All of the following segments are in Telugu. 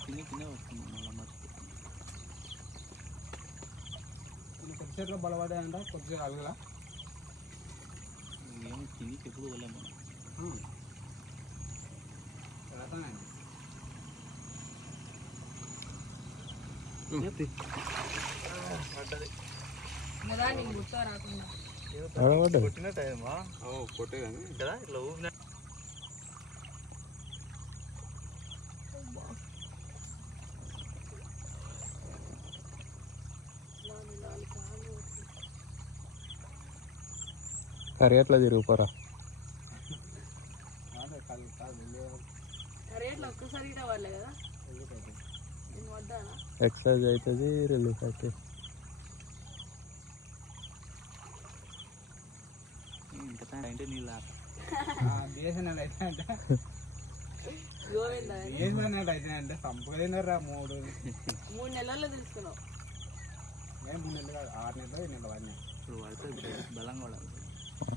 కింద కింద వస్తుంది మళ్ళీ మర్చిపోతుంది కొద్దిసేపులో బలపడ్డాయంట కొద్దిసేపు అలగలా ఏమో కిందికి ఎప్పుడు వెళ్ళాము కొట్టిన టైమా కొట్టే కానీ కదా ఇట్లా ఊపిన కర్రీ ఎట్లా తిరుగుపోరా కాదు కాదు కాదు వెళ్ళే రేట్లు ఒక్కసారి కూడా వాళ్ళే కదా నేను వద్దానా ఎక్సర్సైజ్ అవుతుంది రిలీఫ్ అవుతుంది బిఎస్ఎన్ఎల్ అయితే అంటే బిఎస్ఎన్ఎల్ అయితే అంటే సంపదినరా మూడు మూడు నెలల్లో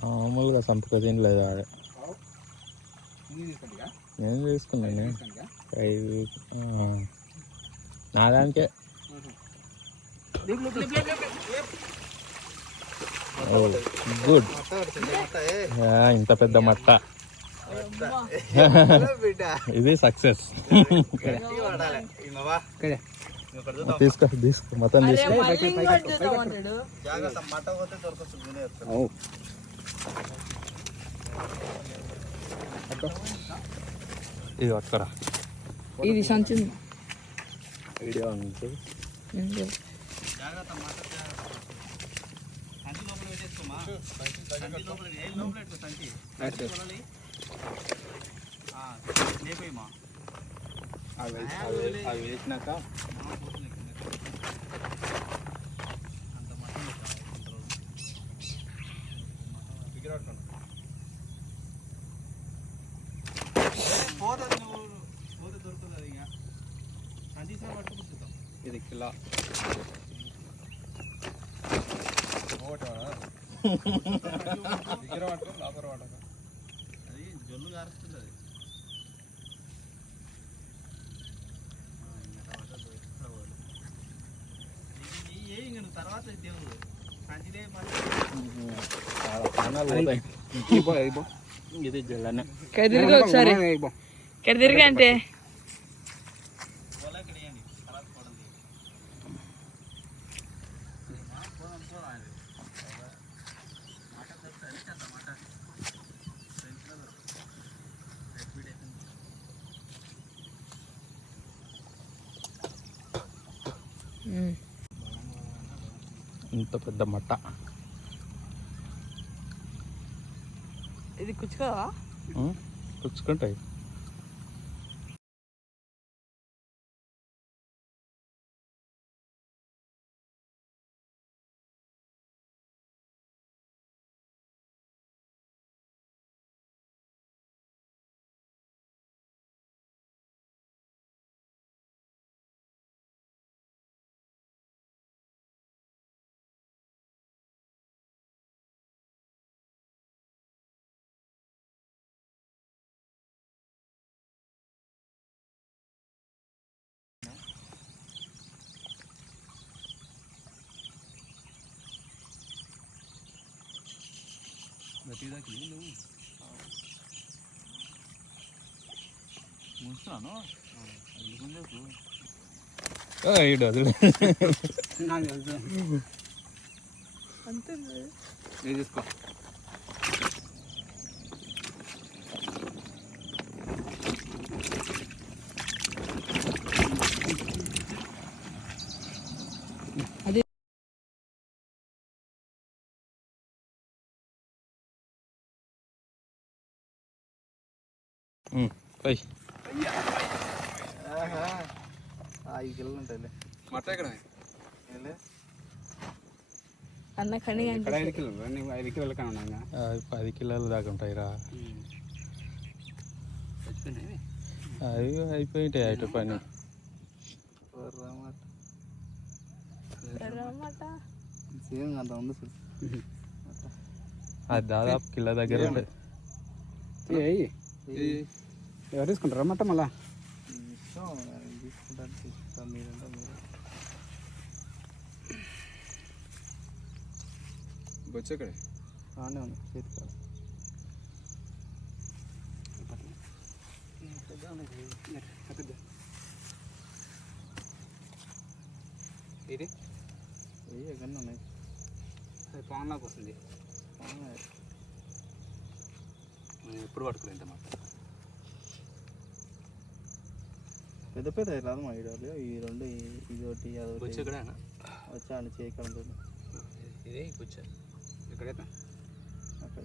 మామూలుగా సంపక తినలేదు ఆడ. నేను తీసుకున్నాను ఐదు. నా దానికే గుడ్. ఇంత పెద్ద మట్ట. ఇది సక్సెస్. తీసుకో తీసుకో మొత్తం తీసుకో. జాగ్రత్త మట్ట పోతే దొరకచ్చు ఇది పట్టుకోరా ఇది సంచి వీడియో ఉంది. జాగ్రత్త మట్ట నువ్వు తర్వాత దేవుడు సంచిదే మళ్ళీ ఇపో ఇపో ఇది జల్లనే ఇక్కడ తిరిగి ఒకసారి ఇపో ఇక్కడ తిరిగి అంటే ఇంత పెద్ద మట్ట ఇది కుచ్చుకోవా ఉం? గట్టిదాకి నీళ్ళు ముంచుతాను ఎందుకుంటే ఈడు వదిలే అంతే తీసుకో ఉం, పోయ్ ఉంటాయి అన్న ఇక్కడ ఐదు కిలోలు. ఐదు కిలోలు కానీ పది కిలోలు దాకా ఉంటాయిరా. చచ్చిపోయినాయి అవి అయిపోయింటాయి అటు పని. అది దాదాపు కిలో దగ్గర ఉంటుంది ఏయ్ ఎవరు తీసుకుంటారా? మట్ట మళ్ళా? బొచ్చక్కడే బాగానే ఉంది చేతి కాదు ఇది? వెయ్యి ఎక్కడన్నా ఉన్నాయి? పాన్లాగా వస్తుంది. బాగున్నాయి. నేను ఎప్పుడు పట్టుకోలేదు మాట పెద్ద పెద్ద మా ఈడోళ్ళు ఈ రెండు ఈ- ఇది ఒకటి అదొకటి వచ్చా అని చేయకుండా ఇదే బొచ్చ ఎక్కడైతే? అక్కడ